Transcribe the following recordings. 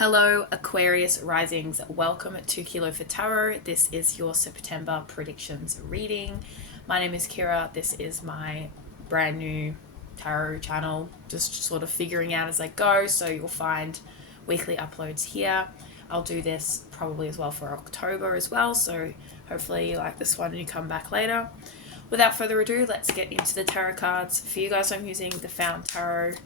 Hello, Aquarius risings. Welcome to Kilofa Tarot. This is your September predictions reading. My name is Kira. This is my brand new tarot channel, just sort of figuring out as I go. So you'll find weekly uploads here. I'll do this probably as well for October as well. So hopefully you like this one and you come back later. Without further ado, let's get into the tarot cards. For you guys, I'm using the Found Tarot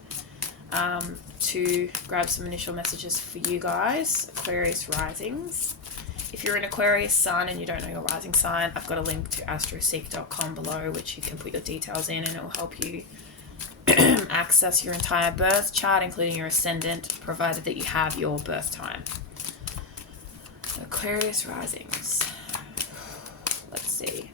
to grab some initial messages for you guys, Aquarius risings. If you're an Aquarius sun and you don't know your rising sign, I've got a link to astroseek.com below, which you can put your details in, and it will help you access your entire birth chart, including your ascendant, provided that you have your birth time. Aquarius risings. Let's see.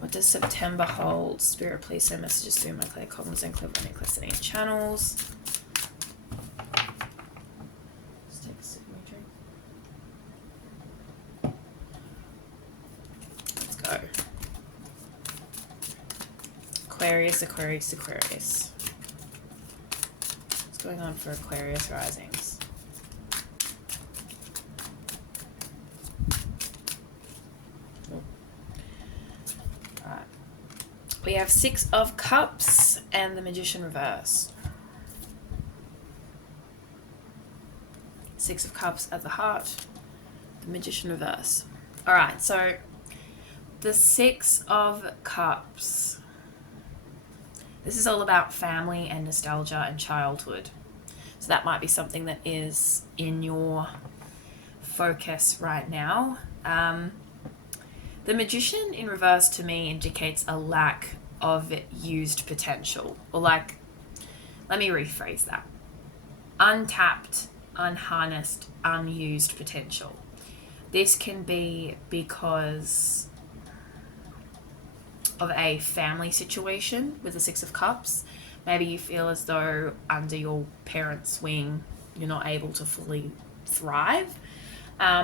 What does September hold? Spirit, please send messages through my claircognizant, clairvoyant, clairvoyant channels. Let's take a sip of my drink. Let's go. Aquarius, Aquarius, Aquarius. What's going on for Aquarius risings? We have Six of Cups and the Magician reverse. Six of Cups at the heart, the Magician reverse. All right, so the Six of Cups. This is all about family and nostalgia and childhood. So that might be something that is in your focus right now. The Magician in reverse to me indicates a lack of used potential, or let me rephrase that. Untapped, unharnessed, unused potential. This can be because of a family situation with the Six of Cups. Maybe you feel as though under your parents' wing, you're not able to fully thrive.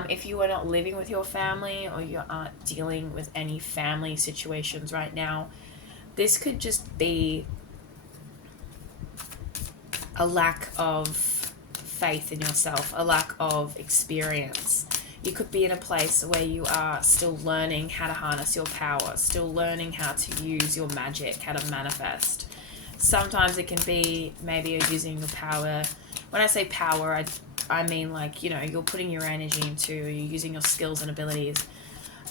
If you are not living with your family or you aren't dealing with any family situations right now, this could just be a lack of faith in yourself, a lack of experience. You could be in a place where you are still learning how to harness your power, still learning how to use your magic, how to manifest. Sometimes it can be maybe you're using your power. When I say power, I mean, like, you know, you're putting your energy into, you're using your skills and abilities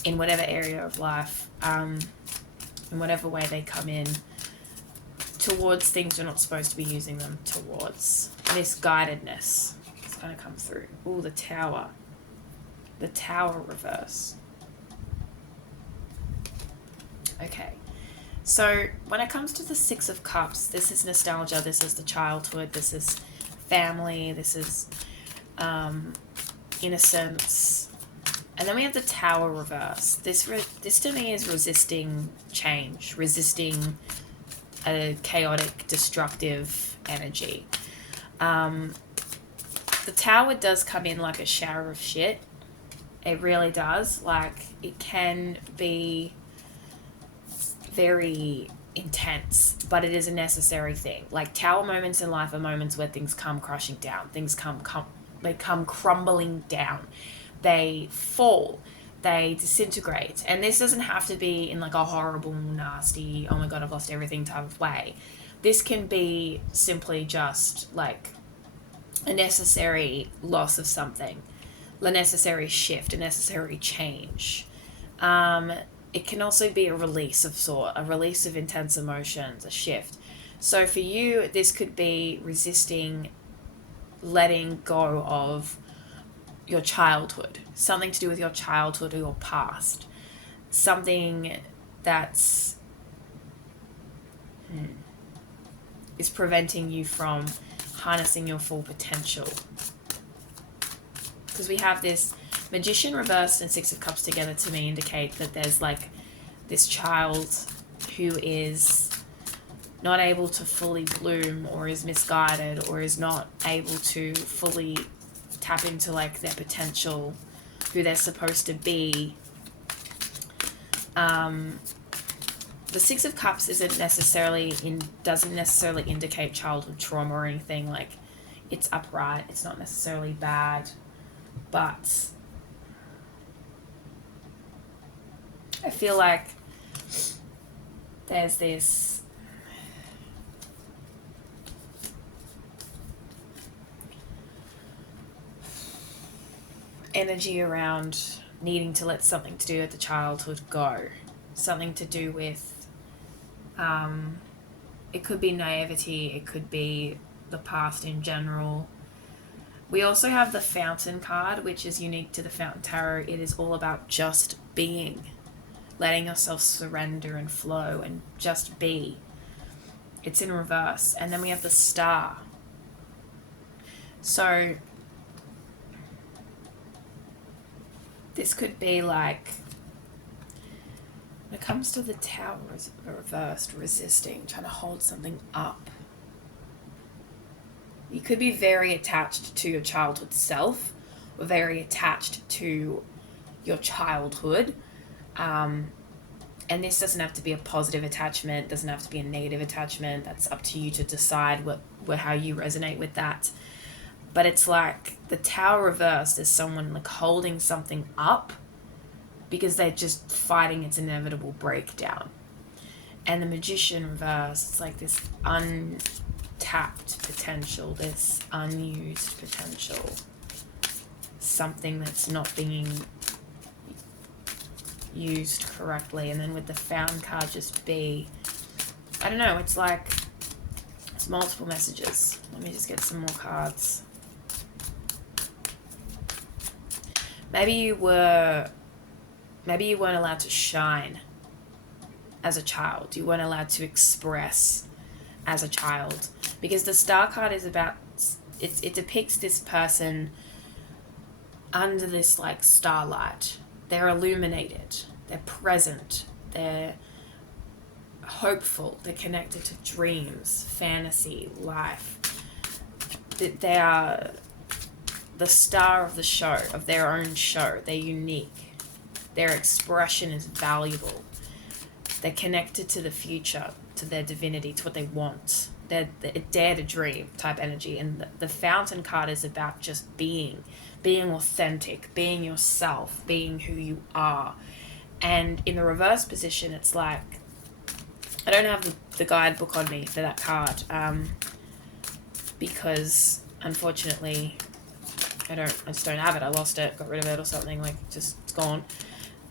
in whatever area of life, in whatever way they come in, towards things you're not supposed to be using them towards. Misguidedness is going to come through. Ooh, the Tower. The Tower reverse. Okay. So when it comes to the Six of Cups, this is nostalgia, this is the childhood, this is family, this is innocence. And then we have the Tower reverse. This to me is resisting change, resisting a chaotic, destructive energy. The Tower does come in like a shower of shit. It really does. Like, it can be very intense, but it is a necessary thing. Like, Tower moments in life are moments where things come crashing down. Things come crumbling down. They fall. They disintegrate. And this doesn't have to be in like a horrible, nasty, oh my god, I've lost everything type of way. This can be simply just like a necessary loss of something, a necessary shift, a necessary change. It can also be a release of sort, a release of intense emotions, a shift. So for you, this could be resisting letting go of your childhood, something to do with your childhood or your past, something that's is preventing you from harnessing your full potential. Because we have this Magician reversed and Six of Cups together to me indicate that there's like this child who is not able to fully bloom, or is misguided, or is not able to fully tap into like their potential, who they're supposed to be. The Six of Cups doesn't necessarily indicate childhood trauma or anything. Like, it's upright. It's not necessarily bad, but I feel like there's this energy around needing to let something to do with the childhood go. Something to do with, it could be naivety, it could be the past in general. We also have the Fountain card, which is unique to the Fountain Tarot. It is all about just being, letting yourself surrender and flow and just be. It's in reverse. And then we have the Star. So this could be like, when it comes to the Tower reversed, resisting, trying to hold something up. You could be very attached to your childhood self, or very attached to your childhood. And this doesn't have to be a positive attachment, doesn't have to be a negative attachment. That's up to you to decide how you resonate with that. But it's like the Tower reversed is someone like holding something up because they're just fighting its inevitable breakdown. And the Magician reversed, it's like this untapped potential, this unused potential, something that's not being used correctly. And then with the Found card just be, I don't know, it's like it's multiple messages. Let me just get some more cards. Maybe you weren't allowed to shine as a child. You weren't allowed to express as a child, because the Star card is about, it depicts this person under this like starlight. They're illuminated, they're present, they're hopeful, they're connected to dreams, fantasy, life. They are the star of the show, of their own show. They're unique. Their expression is valuable. They're connected to the future, to their divinity, to what they want. They're dare to dream type energy. And the Fountain card is about just being authentic, being yourself, being who you are. And in the reverse position, it's like, I don't have the guidebook on me for that card, because unfortunately I just don't have it. I lost it, got rid of it or something, like just it's gone.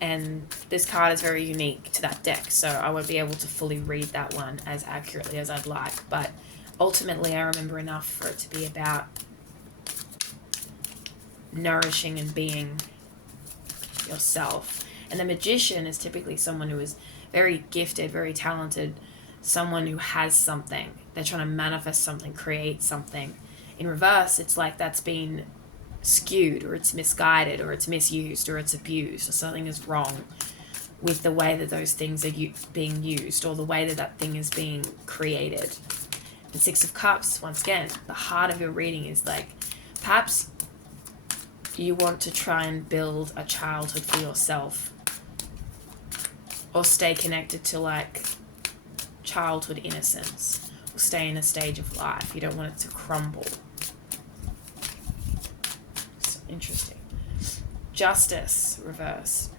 And this card is very unique to that deck, so I won't be able to fully read that one as accurately as I'd like. But ultimately I remember enough for it to be about nourishing and being yourself. And the Magician is typically someone who is very gifted, very talented, someone who has something. They're trying to manifest something, create something. In reverse, it's like that's been skewed, or it's misguided, or it's misused, or it's abused, or something is wrong with the way that those things are being used, or the way that that thing is being created. And Six of Cups, once again, the heart of your reading is like, perhaps you want to try and build a childhood for yourself, or stay connected to like childhood innocence, or stay in a stage of life. You don't want it to crumble. It's interesting. Justice, reverse.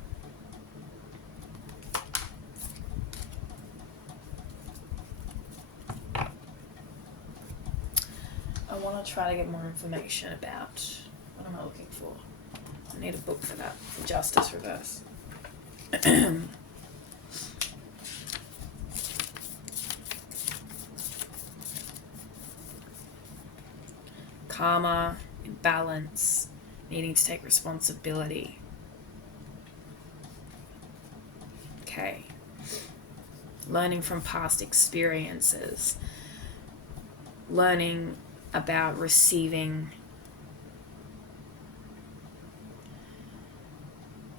I want to try to get more information about, what am I looking for? I need a book for that, for Justice, reverse. Karma, imbalance, needing to take responsibility. Okay. Learning from past experiences. Learning about receiving,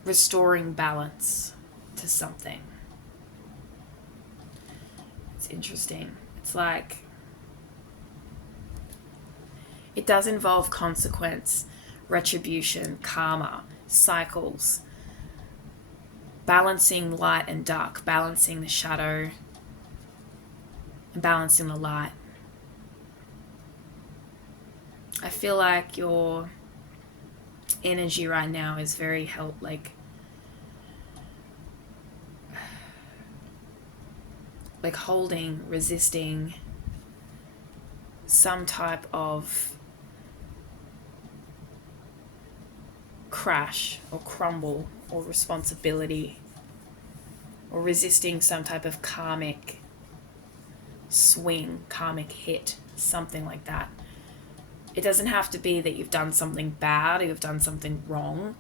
restoring balance to something. It's interesting. It's like, it does involve consequence, retribution, karma, cycles, balancing light and dark, balancing the shadow and balancing the light. I feel like your energy right now is very like holding, resisting some type of crash or crumble or responsibility, or resisting some type of karmic swing, karmic hit, something like that. It doesn't have to be that you've done something bad or you've done something wrong.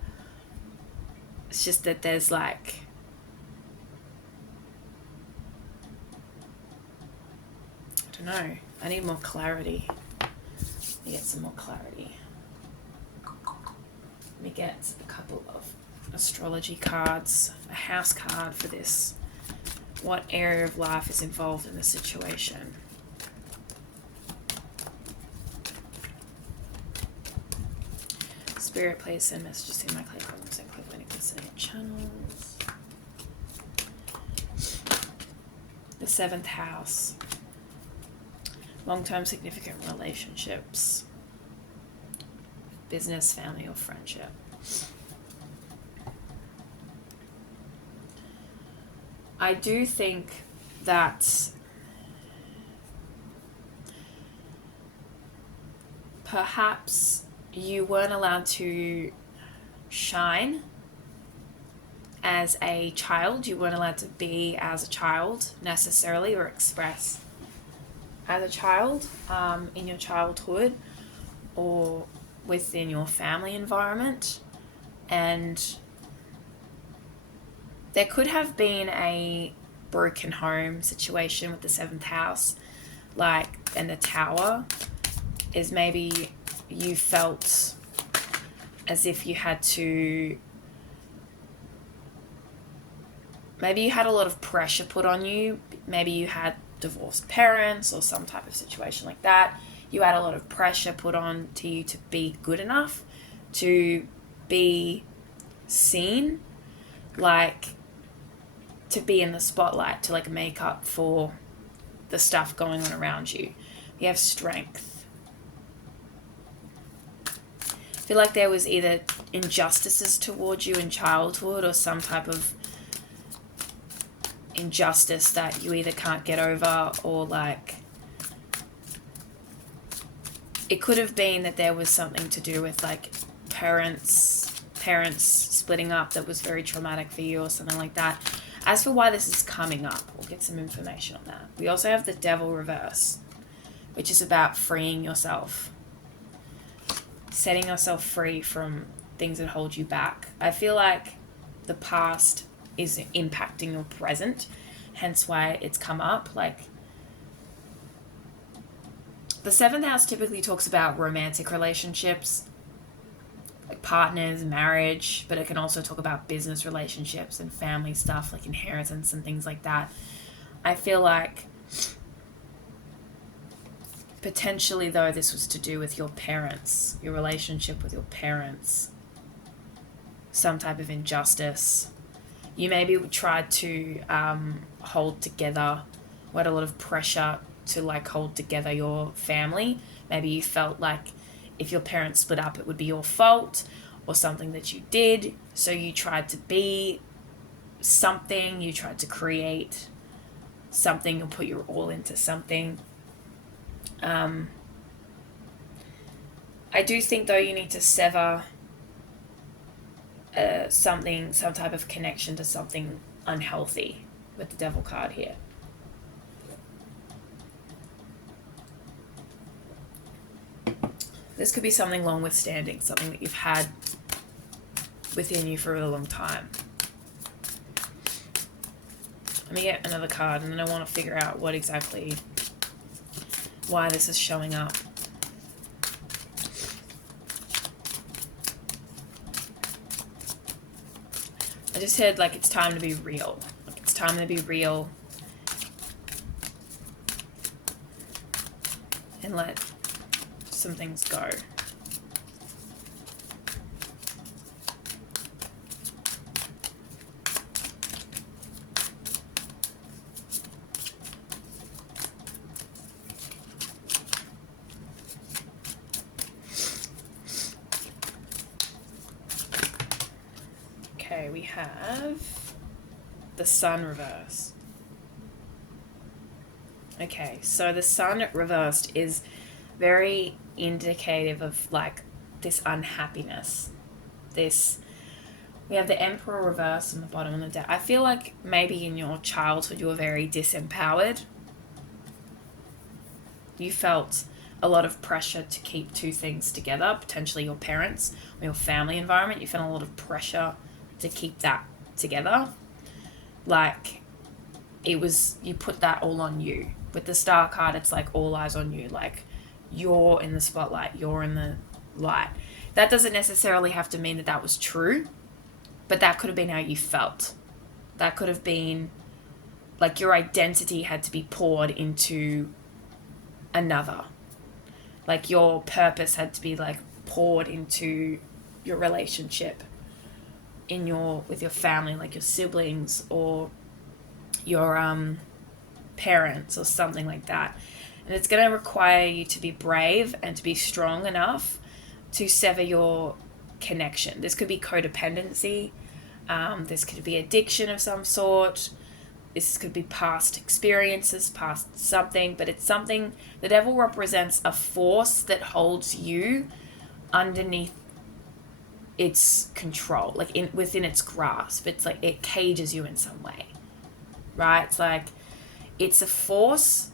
It's just that there's like, I don't know, I need more clarity. Let me get some more clarity. Let me get a couple of astrology cards, a house card for this. What area of life is involved in the situation? Spirit, please send messages in my clay columns and click listening channels. The 7th house. Long-term significant relationships. Business, family, or friendship. I do think that perhaps you weren't allowed to shine as a child. You weren't allowed to be as a child necessarily, or express as a child in your childhood or within your family environment. And there could have been a broken home situation with the 7th house, and the Tower is maybe you felt as if you had to, maybe you had a lot of pressure put on you. Maybe you had divorced parents or some type of situation like that. You had a lot of pressure put on to you to be good enough, to be seen, to be in the spotlight, to make up for the stuff going on around you. You have strength. I feel like there was either injustices towards you in childhood or some type of injustice that you either can't get over, or it could have been that there was something to do with parents splitting up that was very traumatic for you or something like that. As for why this is coming up, we'll get some information on that. We also have the Devil reverse, which is about freeing yourself, setting yourself free from things that hold you back. I feel like the past is impacting your present, hence why it's come up. The 7th house typically talks about romantic relationships, partners, marriage, but it can also talk about business relationships and family stuff, inheritance and things like that. I feel like potentially, though, this was to do with your parents, your relationship with your parents, some type of injustice. You maybe tried to hold together, or had a lot of pressure to hold together your family. Maybe you felt like if your parents split up, it would be your fault or something that you did. So you tried to be something, you tried to create something or put your all into something. I do think, though, you need to sever some type of connection to something unhealthy with the Devil card here. This could be something long withstanding, something that you've had within you for a really long time. Let me get another card, and then I want to figure out why this is showing up. I just said it's time to be real. It's time to be real and let some things go. Okay, we have the sun reversed. Okay, so the sun reversed is very indicative of like this unhappiness. We have the emperor reversed on the bottom of the deck. I feel like maybe in your childhood you were very disempowered. You felt a lot of pressure to keep two things together, potentially your parents or your family environment. You felt a lot of pressure to keep that together. Like you put that all on you. With the star card, it's like all eyes on you. Like you're in the spotlight, you're in the light. That doesn't necessarily have to mean that that was true, but that could have been how you felt. That could have been like your identity had to be poured into another. Like your purpose had to be like poured into your relationship with your family, like your siblings or your parents or something like that. And it's going to require you to be brave and to be strong enough to sever your connection. This could be codependency. This could be addiction of some sort. This could be past experiences, past something, but it's something, the devil represents a force that holds you underneath its control, like within its grasp. It's like it cages you in some way, right? It's like it's a force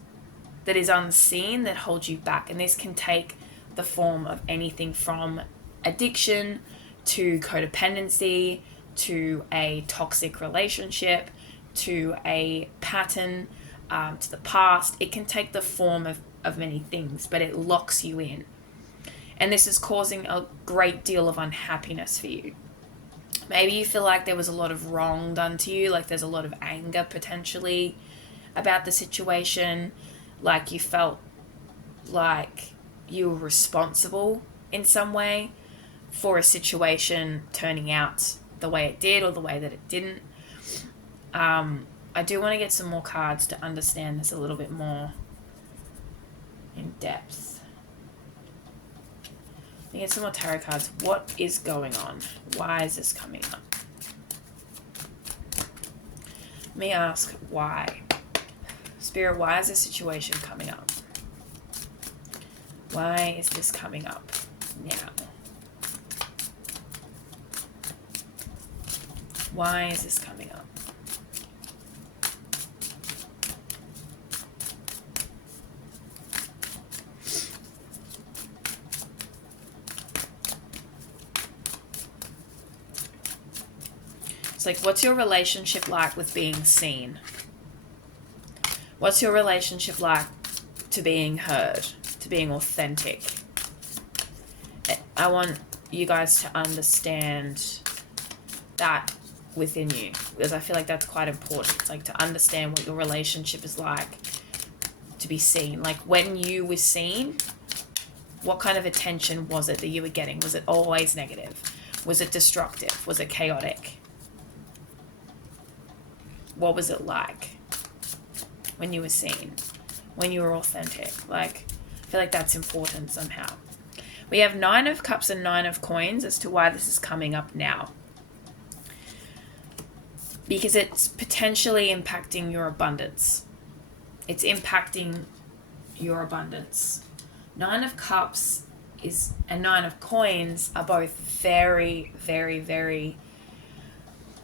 that is unseen that holds you back. And this can take the form of anything from addiction to codependency to a toxic relationship to a pattern, to the past. It can take the form of many things, but it locks you in. And this is causing a great deal of unhappiness for you. Maybe you feel like there was a lot of wrong done to you, like there's a lot of anger potentially about the situation, like you felt like you were responsible in some way for a situation turning out the way it did or the way that it didn't. I do want to get some more cards to understand this a little bit more in depth. Let me get some more tarot cards. What is going on? Why is this coming up? Let me ask why. Spirit, why is this situation coming up? Why is this coming up now? Why is this coming up? It's like, what's your relationship like with being seen? What's your relationship like to being heard, to being authentic? I want you guys to understand that within you, because I feel like that's quite important. It's like to understand what your relationship is like, to be seen. Like when you were seen, what kind of attention was it that you were getting? Was it always negative? Was it destructive? Was it chaotic? What was it like when you were seen, when you were authentic? Like, I feel like that's important somehow. We have 9 of Cups and 9 of Coins as to why this is coming up now. Because it's potentially impacting your abundance. It's impacting your abundance. 9 of Cups and 9 of Coins are both very, very, very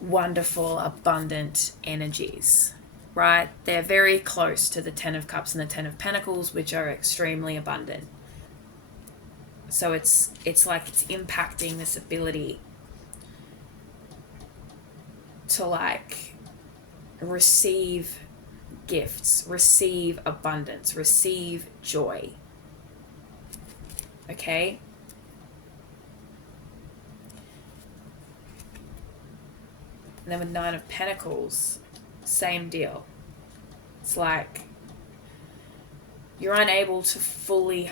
wonderful, abundant energies, right? They're very close to the 10 of Cups and the 10 of Pentacles, which are extremely abundant. So it's like it's impacting this ability to like receive gifts, receive abundance, receive joy. Okay? And then with 9 of Pentacles, same deal. It's like you're unable to fully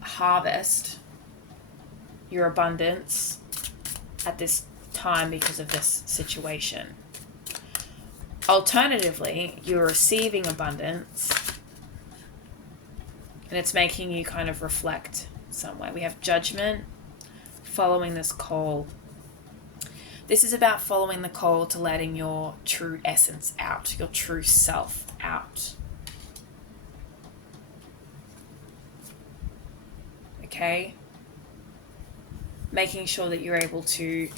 harvest your abundance at this time because of this situation. Alternatively, you're receiving abundance and it's making you kind of reflect somewhere. We have Judgment following this call. This is about following the call to letting your true essence out, your true self out. Okay? Making sure that you're able to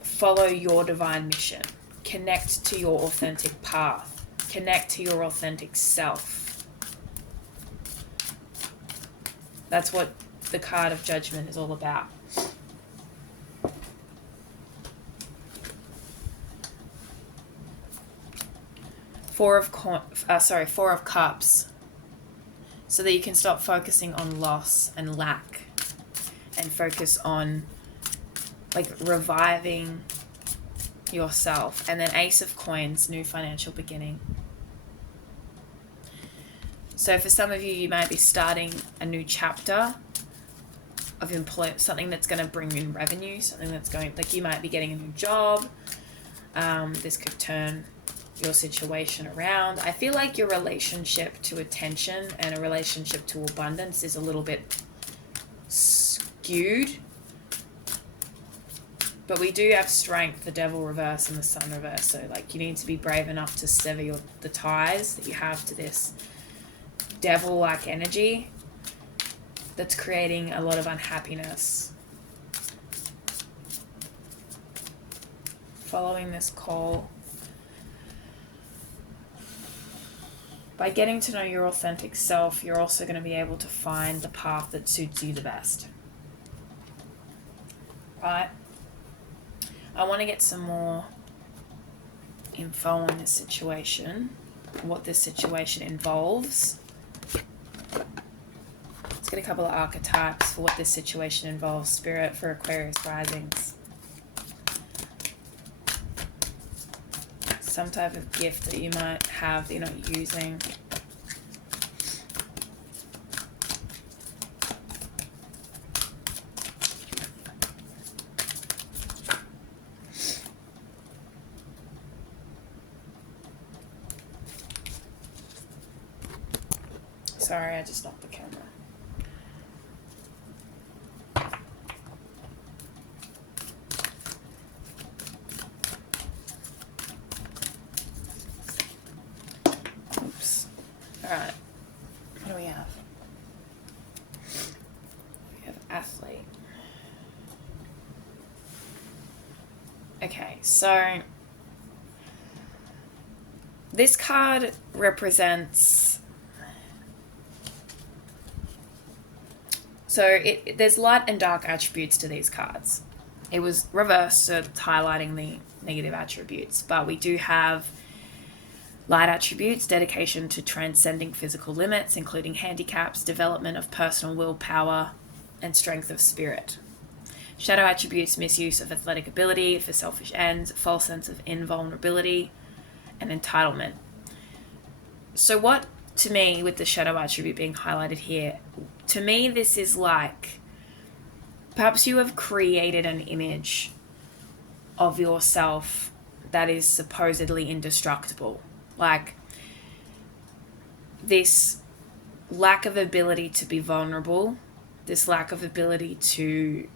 follow your divine mission. Connect to your authentic path. Connect to your authentic self. That's what the card of Judgment is all about. Four of Cups. So that you can stop focusing on loss and lack and focus on like reviving yourself. And then Ace of Coins, new financial beginning. So for some of you, you might be starting a new chapter of employment, something that's going to bring in revenue, something that's going, like you might be getting a new job. This could turn your situation around. I feel like your relationship to attention and a relationship to abundance is a little bit skewed. But we do have Strength, the Devil reverse and the Sun reverse. So like you need to be brave enough to sever the ties that you have to this devil-like energy that's creating a lot of unhappiness. Following this call. By getting to know your authentic self, you're also going to be able to find the path that suits you the best. Right? I want to get some more info on this situation, what this situation involves. Let's get a couple of archetypes for what this situation involves. Spirit for Aquarius risings. Some type of gift that you might have that you're not using. Sorry, I just knocked the camera. Oops. Alright. What do we have? We have Athlete. Okay, so this card represents... So there's light and dark attributes to these cards. It was reversed, so it's highlighting the negative attributes. But we do have light attributes, dedication to transcending physical limits, including handicaps, development of personal willpower, and strength of spirit. Shadow attributes, misuse of athletic ability for selfish ends, false sense of invulnerability, and entitlement. So what, to me, with the shadow attribute being highlighted here, to me this is like, perhaps you have created an image of yourself that is supposedly indestructible. Like this lack of ability to be vulnerable, this lack of ability to,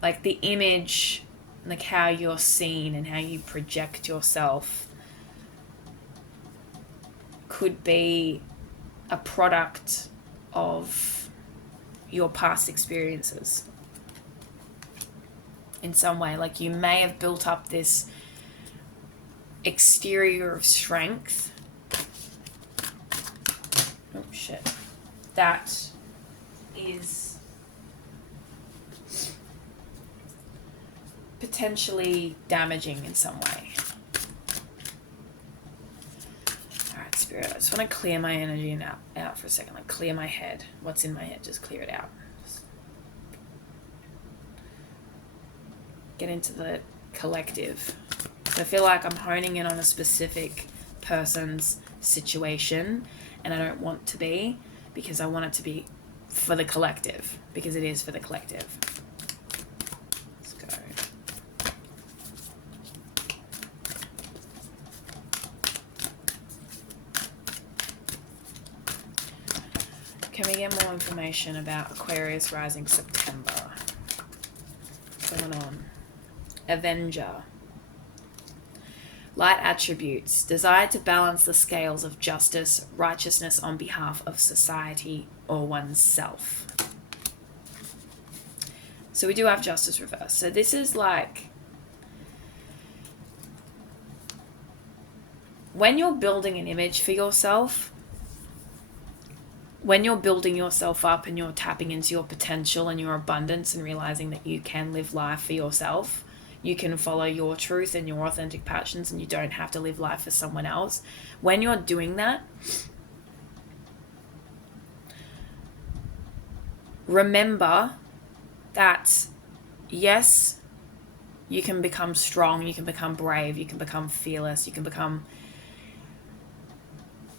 like the image, like how you're seen and how you project yourself could be a product of your past experiences in some way. Like you may have built up this exterior of strength. Oh shit. That is potentially damaging in some way. Alright, Spirit, I just want to clear my energy and out for a second. Like clear my head. What's in my head, just clear it out. Just get into the collective. So I feel like I'm honing in on a specific person's situation, and I don't want to be, because I want it to be for the collective, because it is for the collective. Let's go. Can we get more information about Aquarius rising September? What's going on? Avenger. Light attributes. Desire to balance the scales of justice, righteousness on behalf of society or oneself. So we do have justice reversed. So this is like when you're building an image for yourself, when you're building yourself up and you're tapping into your potential and your abundance and realizing that you can live life for yourself, you can follow your truth and your authentic passions, and you don't have to live life for someone else. When you're doing that, remember that, yes, you can become strong, you can become brave, you can become fearless, you can become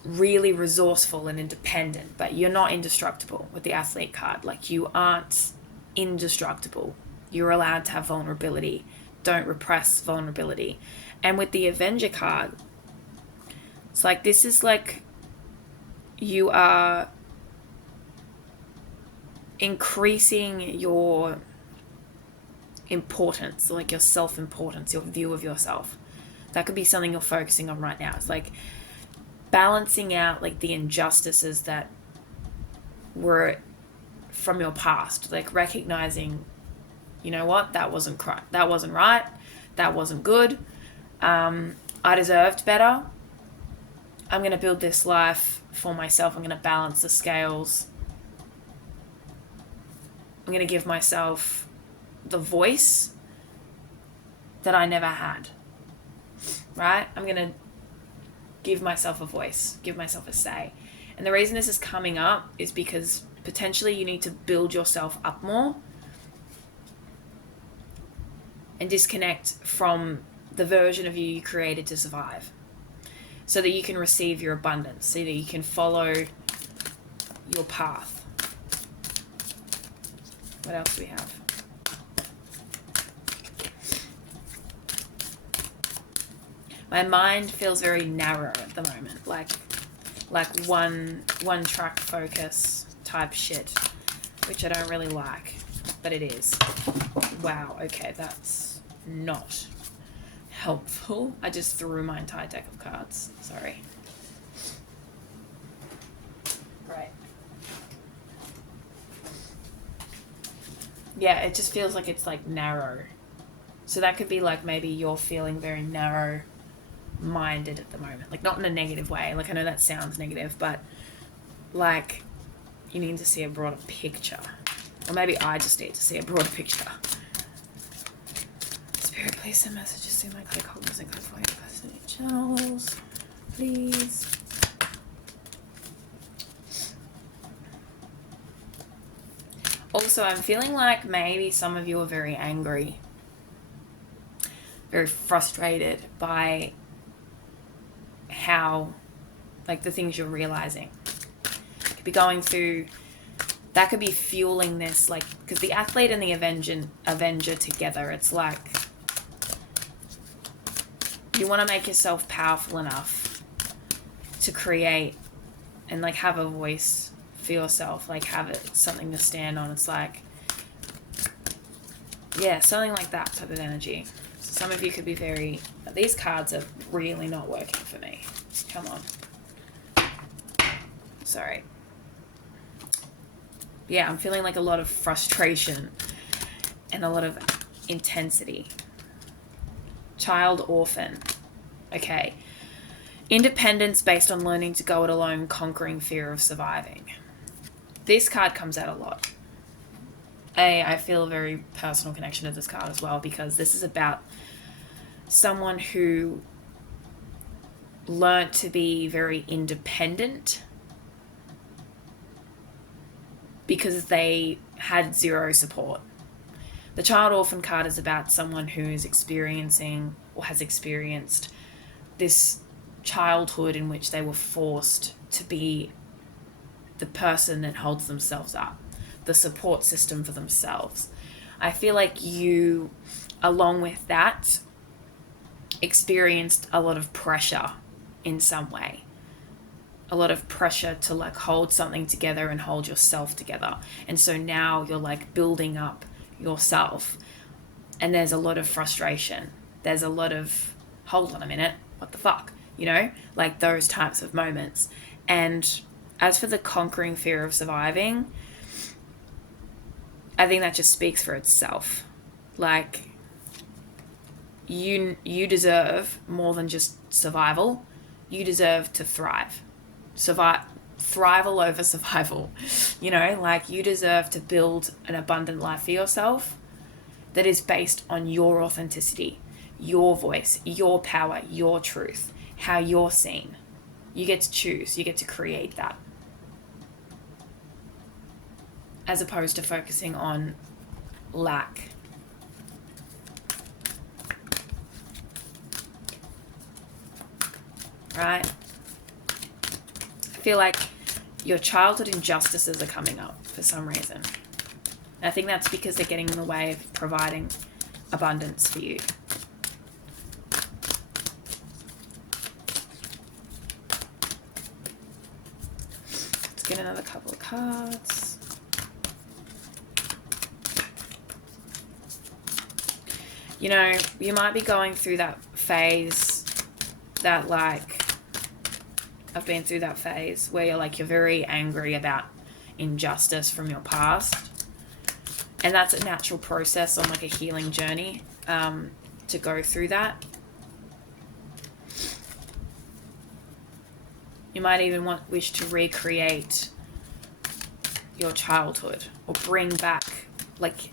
really resourceful and independent, but you're not indestructible with the Athlete card. Like, you aren't indestructible. You're allowed to have vulnerability. Don't repress vulnerability. And with the Avenger card, it's like, this is like you are increasing your importance, like your self-importance, your view of yourself. That could be something you're focusing on right now. It's like balancing out like the injustices that were from your past, like recognizing, you know what, that wasn't right, that wasn't good, I deserved better. I'm going to build this life for myself. I'm going to balance the scales. I'm going to give myself the voice that I never had, right? I'm going to give myself a voice, give myself a say. And the reason this is coming up is because potentially you need to build yourself up more and disconnect from the version of you created to survive, so that you can receive your abundance, so that you can follow your path. What else do we have? My mind feels very narrow at the moment, like one track focus type shit, which I don't really like, but it is. Wow, okay, that's not helpful. I just threw my entire deck of cards. Sorry. Right. Yeah, it just feels like it's like narrow. So that could be like maybe you're feeling very narrow minded at the moment, like not in a negative way. Like, I know that sounds negative, but like you need to see a broader picture, or maybe I just need to see a broader picture. Spirit, please send messages to my clear cognizant clairvoyant personality channels, please. Also, I'm feeling like maybe some of you are very angry, very frustrated by how, like, the things you're realizing. You could be going through, that could be fueling this, like, because the Athlete and the Avenger together, it's like you want to make yourself powerful enough to create and like have a voice for yourself, like have it something to stand on. It's like, yeah, something like that type of energy. So some of you could be very, these cards are really not working for me. Come on. Sorry. Yeah, I'm feeling like a lot of frustration and a lot of intensity. Child orphan. Okay. Independence based on learning to go it alone, conquering fear of surviving. This card comes out a lot. I feel a very personal connection to this card as well, because this is about someone who learnt to be very independent because they had zero support. The child orphan card is about someone who's experiencing or has experienced this childhood in which they were forced to be the person that holds themselves up, the support system for themselves. I feel like you, along with that, experienced a lot of pressure in some way. a lot of pressure to like hold something together and hold yourself together. And so now you're like building up yourself, and there's a lot of frustration. There's a lot of, hold on a minute, what the fuck? You know, like those types of moments. And as for the conquering fear of surviving, I think that just speaks for itself. Like, you deserve more than just survival. You deserve to thrive. Thrival over survival. You know, like you deserve to build an abundant life for yourself that is based on your authenticity, your voice, your power, your truth, how you're seen. You get to choose. You get to create that. As opposed to focusing on lack. Right? I feel like your childhood injustices are coming up for some reason. And I think that's because they're getting in the way of providing abundance for you. Let's get another couple of cards. You know, you might be going through that phase that like, I've been through that phase where you're very angry about injustice from your past. And that's a natural process on like a healing journey to go through that. You might even wish to recreate your childhood or bring back like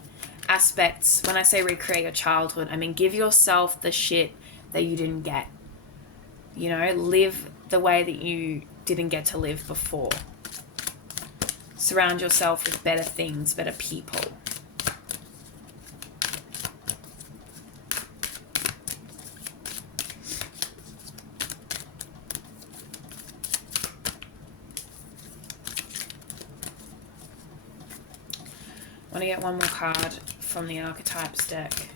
aspects. When I say recreate your childhood, I mean give yourself the shit that you didn't get. You know, live the way that you didn't get to live before. Surround yourself with better things, better people. I want to get one more card from the Archetypes deck.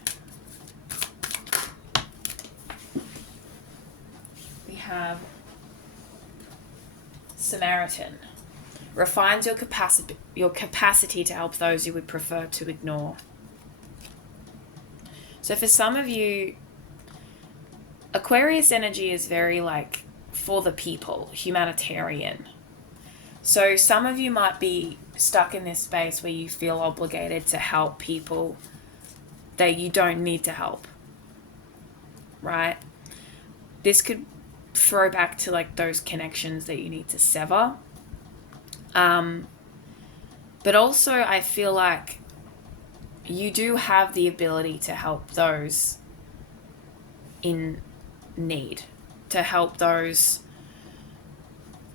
We have Samaritan. Refines your capacity to help those you would prefer to ignore. So for some of you, Aquarius energy is very like for the people, humanitarian. So some of you might be stuck in this space where you feel obligated to help people that you don't need to help, right? This could throw back to like those connections that you need to sever. But also I feel like you do have the ability to help those in need, to help those,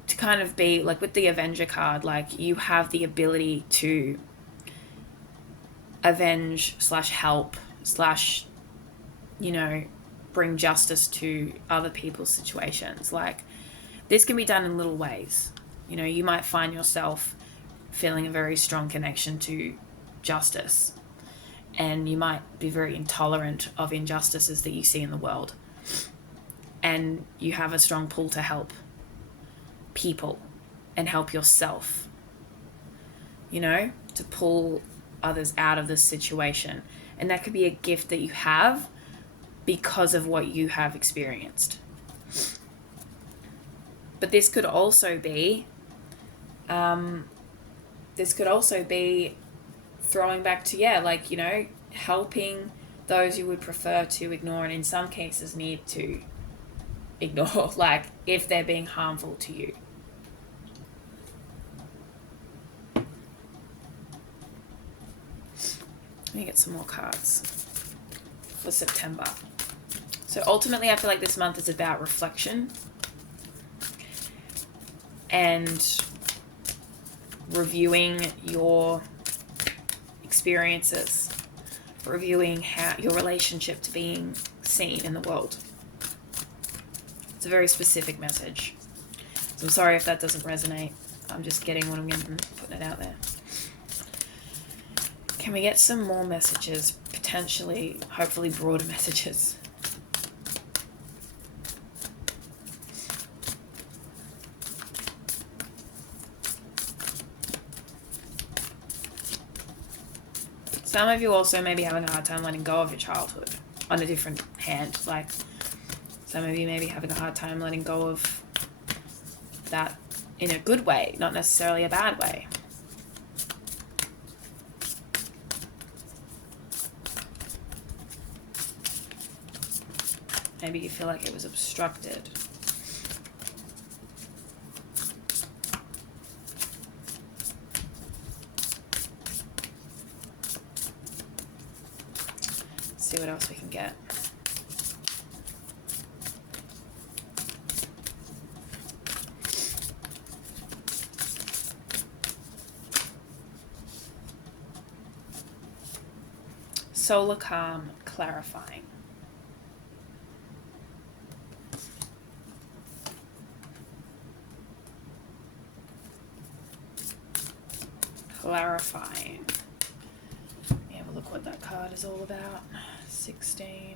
to kind of be like with the Avenger card, like you have the ability to avenge / help / you know, bring justice to other people's situations. Like this can be done in little ways. You know, you might find yourself feeling a very strong connection to justice, and you might be very intolerant of injustices that you see in the world, and you have a strong pull to help people and help yourself, you know, to pull others out of this situation. And that could be a gift that you have because of what you have experienced. But this could also be throwing back to, like, you know, helping those you would prefer to ignore, and in some cases need to ignore, like if they're being harmful to you. Let me get some more cards for September. So ultimately, I feel like this month is about reflection and reviewing your experiences, reviewing how your relationship to being seen in the world. It's a very specific message. So I'm sorry if that doesn't resonate. I'm just getting what I'm getting, putting it out there. Can we get some more messages? Potentially, hopefully broader messages. Some of you also may be having a hard time letting go of your childhood on a different hand. Like, some of you may be having a hard time letting go of that in a good way, not necessarily a bad way. Maybe you feel like it was obstructed. Let's see what else we can get. Solar calm, clarifying. Clarifying. Let me have a look what that card is all about. 16.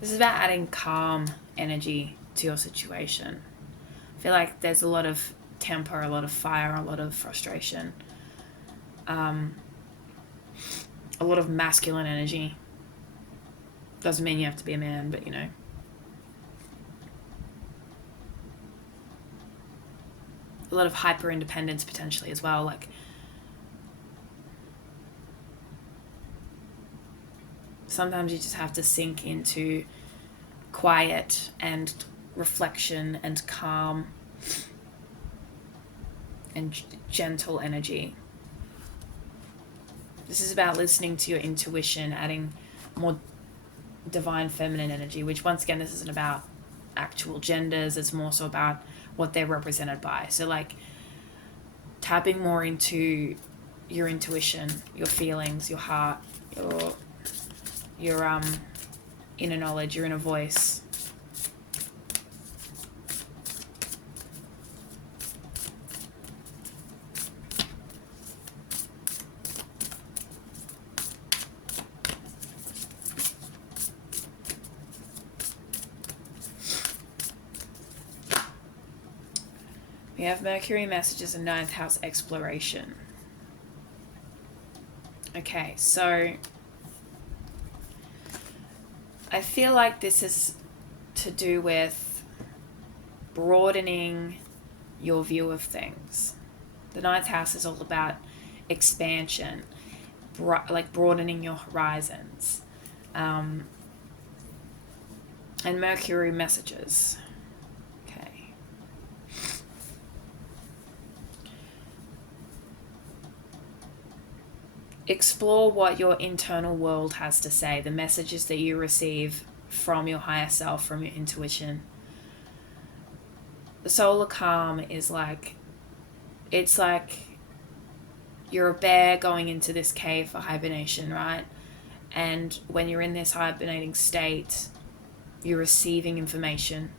This is about adding calm energy to your situation. I feel like there's a lot of temper, a lot of fire, a lot of frustration, a lot of masculine energy. Doesn't mean you have to be a man, but you know. A lot of hyper independence potentially as well. Like, sometimes you just have to sink into quiet and reflection and calm and gentle energy. This is about listening to your intuition, adding more divine feminine energy, which once again, this isn't about actual genders. It's more so about what they're represented by. So like tapping more into your intuition, your feelings, your heart, your inner knowledge, your inner voice. We have Mercury messages and 9th house exploration. Okay, so I feel like this is to do with broadening your view of things. The 9th house is all about expansion, like broadening your horizons. And Mercury messages. Explore what your internal world has to say, the messages that you receive from your higher self, from your intuition. The solar calm is like, it's like you're a bear going into this cave for hibernation, right? And when you're in this hibernating state, you're receiving information,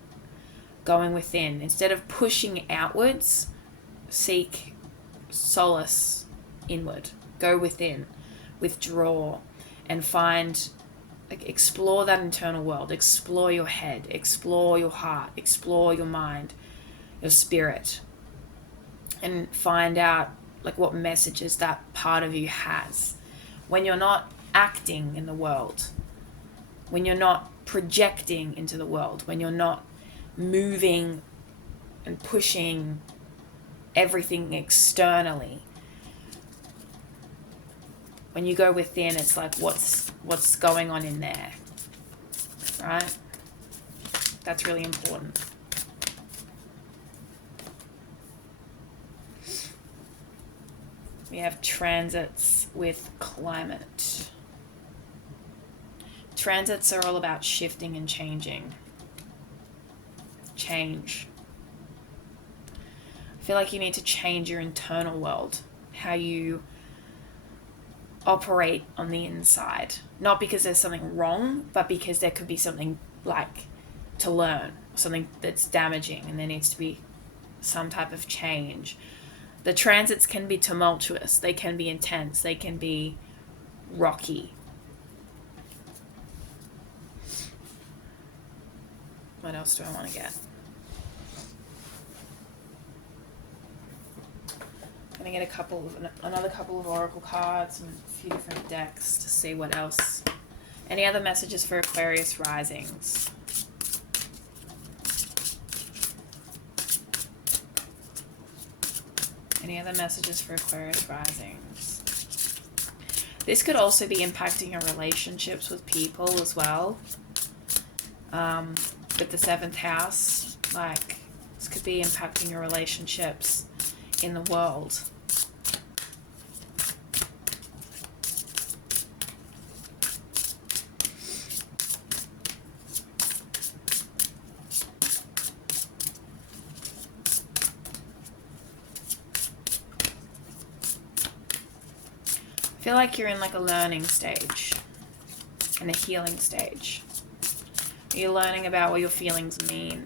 going within. Instead of pushing outwards, seek solace inward. Go within, withdraw, and find, like, explore that internal world, explore your head, explore your heart, explore your mind, your spirit, and find out, like, what messages that part of you has. When you're not acting in the world, when you're not projecting into the world, when you're not moving and pushing everything externally, when you go within, it's like, what's going on in there, right? That's really important. We have transits with climate. Transits are all about shifting and changing. Change. I feel like you need to change your internal world, how you operate on the inside. Not because there's something wrong, but because there could be something like to learn, something that's damaging, and there needs to be some type of change. The transits can be tumultuous, they can be intense, they can be rocky. What else do I want to get? I'm going to get another couple of oracle cards and a few different decks to see what else. Any other messages for Aquarius risings? Any other messages for Aquarius risings? This could also be impacting your relationships with people as well. With the 7th house, like this could be impacting your relationships in the world. I feel like you're in like a learning stage and a healing stage. You're learning about what your feelings mean,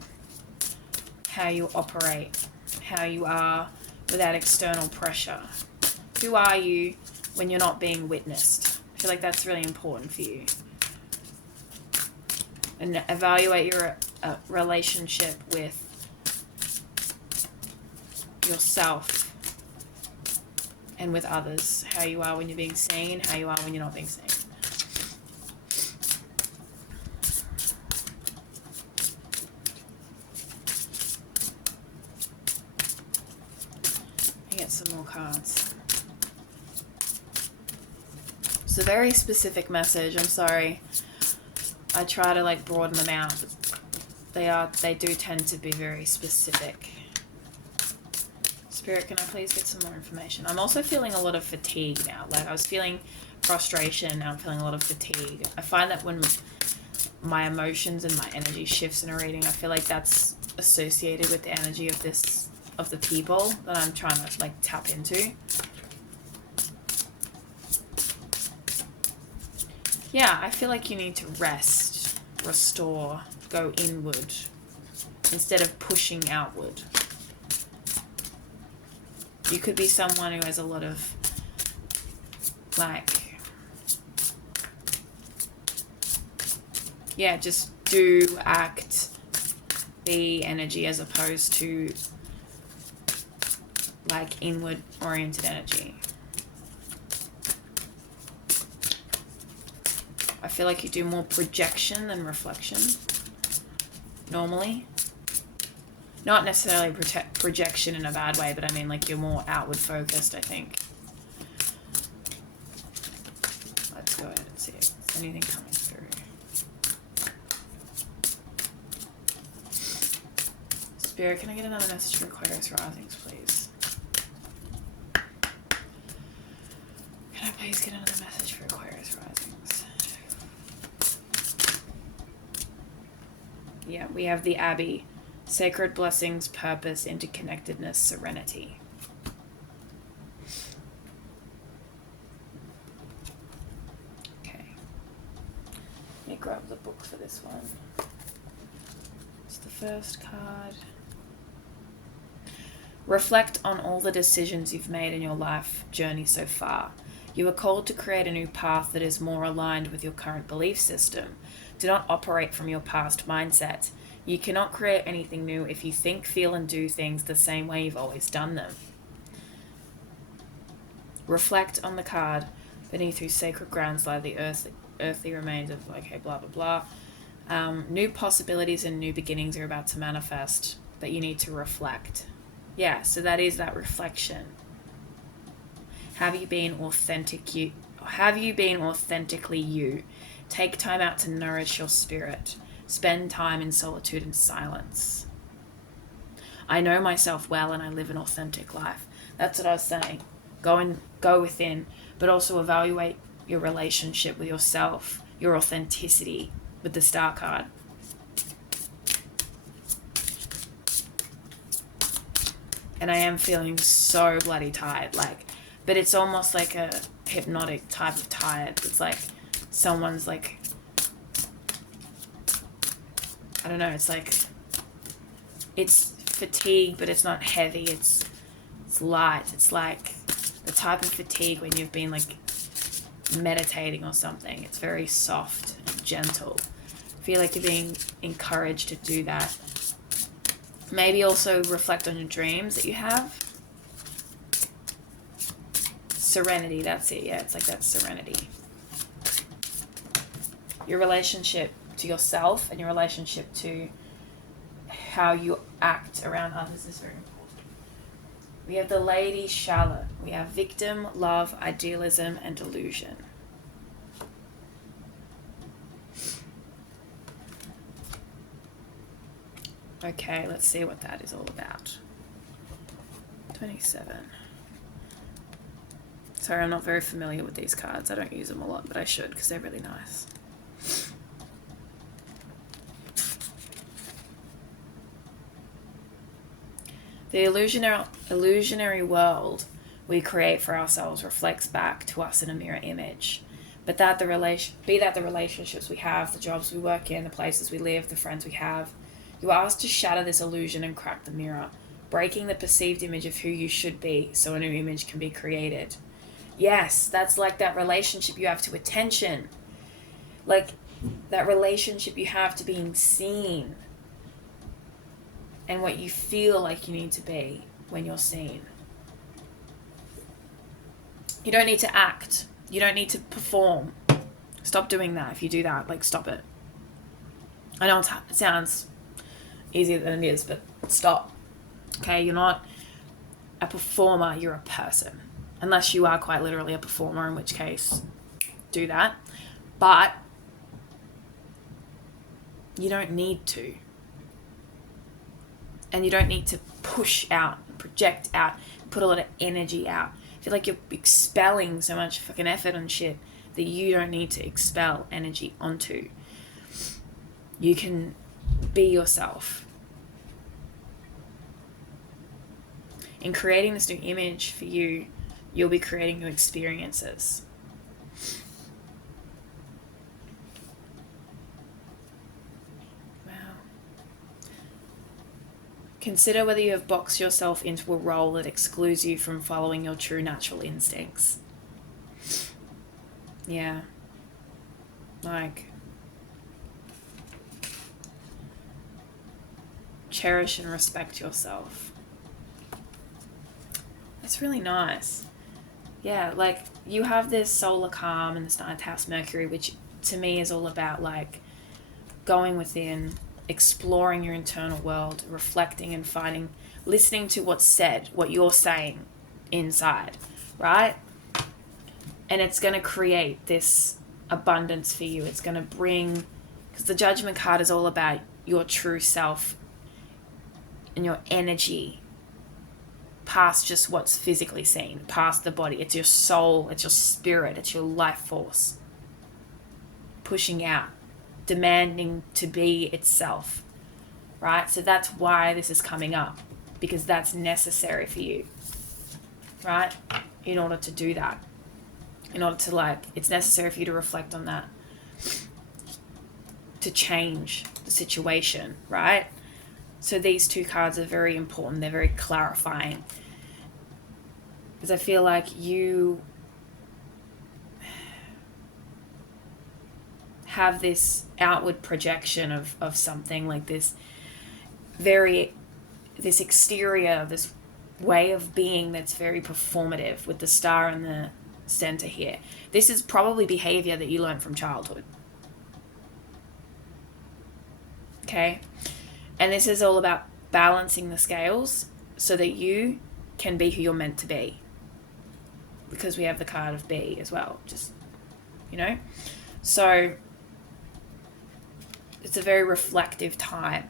how you operate, how you are without external pressure. Who are you when you're not being witnessed? I feel like that's really important for you. And evaluate your relationship with yourself and with others. How you are when you're being seen, how you are when you're not being seen. Some more cards. It's a very specific message. I'm sorry. I try to like broaden them out. They do tend to be very specific. Spirit, can I please get some more information? I'm also feeling a lot of fatigue now. Like I was feeling frustration, now I'm feeling a lot of fatigue. I find that when my emotions and my energy shifts in a reading, I feel like that's associated with the energy of the people that I'm trying to like tap into. Yeah, I feel like you need to rest, restore, go inward instead of pushing outward. You could be someone who has a lot of like, yeah, just do, act, be energy as opposed to like inward oriented energy. I feel like you do more projection than reflection normally. Not necessarily projection in a bad way, but I mean like you're more outward focused, I think. Let's go ahead and see if there's anything coming through. Spirit, can I get another message for Aquarius risings, please? Can I please get another message for Aquarius risings? Yeah, we have the Abbey. Sacred blessings, purpose, interconnectedness, serenity. Okay. Let me grab the book for this one. It's the first card. Reflect on all the decisions you've made in your life journey so far. You are called to create a new path that is more aligned with your current belief system. Do not operate from your past mindset. You cannot create anything new if you think, feel, and do things the same way you've always done them. Reflect on the card. Beneath whose sacred grounds lie the earthly remains of, okay, blah, blah, blah. New possibilities and new beginnings are about to manifest, but you need to reflect. Yeah, so that is that reflection. Have you been authentically you? Take time out to nourish your spirit. Spend time in solitude and silence. I know myself well and I live an authentic life. That's what I was saying. Go within, but also evaluate your relationship with yourself, your authenticity with the Star card. And I am feeling so bloody tired, but it's almost like a hypnotic type of tired. It's like someone's like, I don't know, it's like, it's fatigue, but it's not heavy, it's light. It's like the type of fatigue when you've been like meditating or something. It's very soft and gentle. I feel like you're being encouraged to do that. Maybe also reflect on your dreams that you have. Serenity, that's it. Yeah, it's like that serenity. Your relationship to yourself and your relationship to how you act around others is very important. We have the Lady Charlotte. We have victim, love, idealism, and delusion. Okay, let's see what that is all about. 27. Sorry, I'm not very familiar with these cards. I don't use them a lot, but I should because they're really nice. The illusionary world we create for ourselves reflects back to us in a mirror image. But that the relationships we have, the jobs we work in, the places we live, the friends we have, you are asked to shatter this illusion and crack the mirror, breaking the perceived image of who you should be so a new image can be created. Yes, that's like that relationship you have to attention. Like that relationship you have to being seen. And what you feel like you need to be when you're seen. You don't need to act. You don't need to perform. Stop doing that. If you do that, like, stop it. I know it sounds easier than it is, but stop. Okay, you're not a performer, you're a person. Unless you are quite literally a performer, in which case, do that. But you don't need to. And you don't need to push out, project out, put a lot of energy out. I feel like you're expelling so much fucking effort on shit that you don't need to expel energy onto. You can be yourself. In creating this new image for you, you'll be creating new experiences. Consider whether you have boxed yourself into a role that excludes you from following your true natural instincts. Yeah. Like, cherish and respect yourself. It's really nice. Yeah, like, you have this solar calm and this ninth house Mercury, which to me is all about, like, going within, exploring your internal world, reflecting and finding, listening to what's said, what you're saying inside, right? And it's going to create this abundance for you. It's going to bring, because the Judgment card is all about your true self and your energy past just what's physically seen, past the body. It's your soul, it's your spirit, it's your life force pushing out, demanding to be itself, right? So that's why this is coming up, because that's necessary for you, right? In order to do that, in order to, like, it's necessary for you to reflect on that, to change the situation, right? So these two cards are very important. They're very clarifying, because I feel like you have this outward projection of something, like this exterior, this way of being that's very performative with the star in the center here. This is probably behavior that you learned from childhood. Okay? And this is all about balancing the scales so that you can be who you're meant to be. Because we have the card of be as well, just, you know? So it's a very reflective time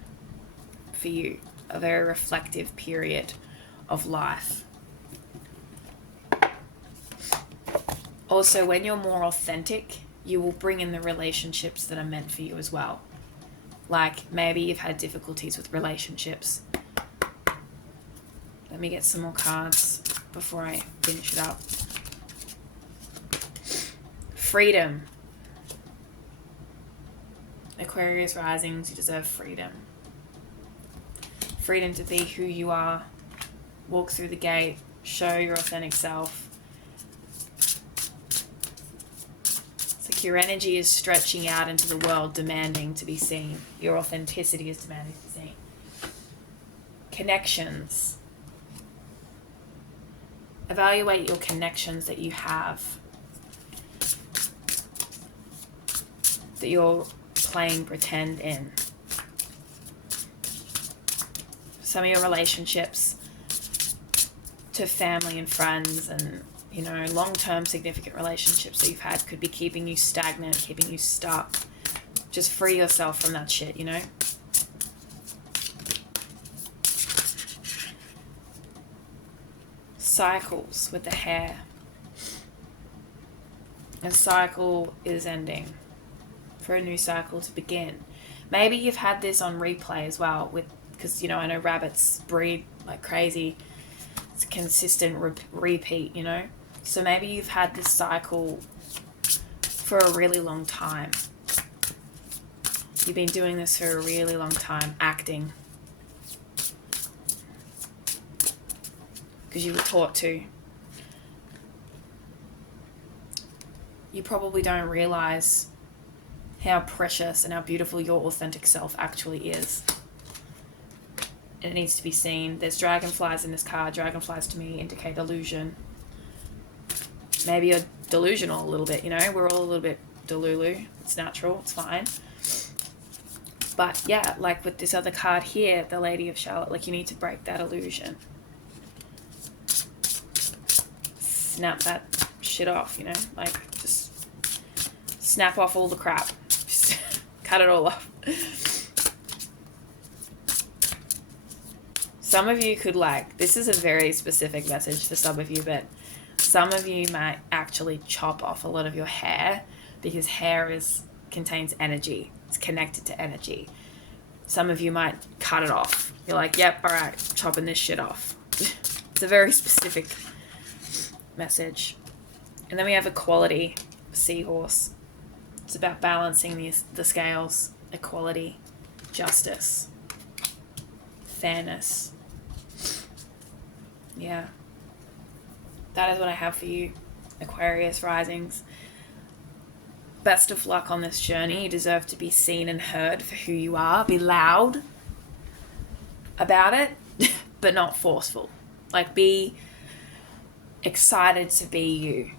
for you, a very reflective period of life. Also, when you're more authentic, you will bring in the relationships that are meant for you as well. Like, maybe you've had difficulties with relationships. Let me get some more cards before I finish it up. Freedom. Aquarius risings, you deserve freedom. Freedom to be who you are. Walk through the gate. Show your authentic self. It's like your energy is stretching out into the world, demanding to be seen. Your authenticity is demanding to be seen. Connections. Evaluate your connections that you have, that you're playing pretend in. Some of your relationships to family and friends and, you know, long-term significant relationships that you've had could be keeping you stagnant, keeping you stuck. Just free yourself from that shit, you know? Cycles with the hair. A cycle is ending for a new cycle to begin. Maybe you've had this on replay as well, because, you know, I know rabbits breed like crazy. It's a consistent repeat, you know? So maybe you've had this cycle for a really long time. You've been doing this for a really long time, acting. Because you were taught to. You probably don't realize how precious and how beautiful your authentic self actually is. And it needs to be seen. There's dragonflies in this card. Dragonflies to me indicate illusion. Maybe you're delusional a little bit, you know? We're all a little bit delulu. It's natural. It's fine. But yeah, like with this other card here, the Lady of Charlotte, like you need to break that illusion. Snap that shit off, you know? Like just snap off all the crap. Just cut it all off. Some of you could this is a very specific message for some of you, but some of you might actually chop off a lot of your hair because hair contains energy. It's connected to energy. Some of you might cut it off. You're like, yep, all right, chopping this shit off. It's a very specific message. And then we have equality, seahorse. It's about balancing the scales, equality, justice, fairness. Yeah. That is what I have for you, Aquarius risings. Best of luck on this journey. You deserve to be seen and heard for who you are. Be loud about it, but not forceful. Like, be excited to be you.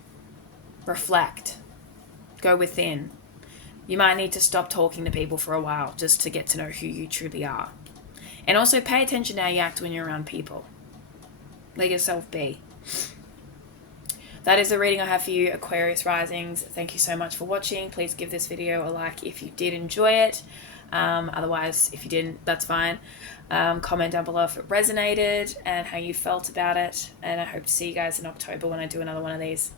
Reflect. Go within. You might need to stop talking to people for a while just to get to know who you truly are. And also pay attention to how you act when you're around people. Let yourself be. That is the reading I have for you, Aquarius risings. Thank you so much for watching. Please give this video a like if you did enjoy it. Otherwise, if you didn't, that's fine. Comment down below if it resonated and how you felt about it. And I hope to see you guys in October when I do another one of these.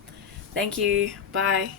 Thank you. Bye.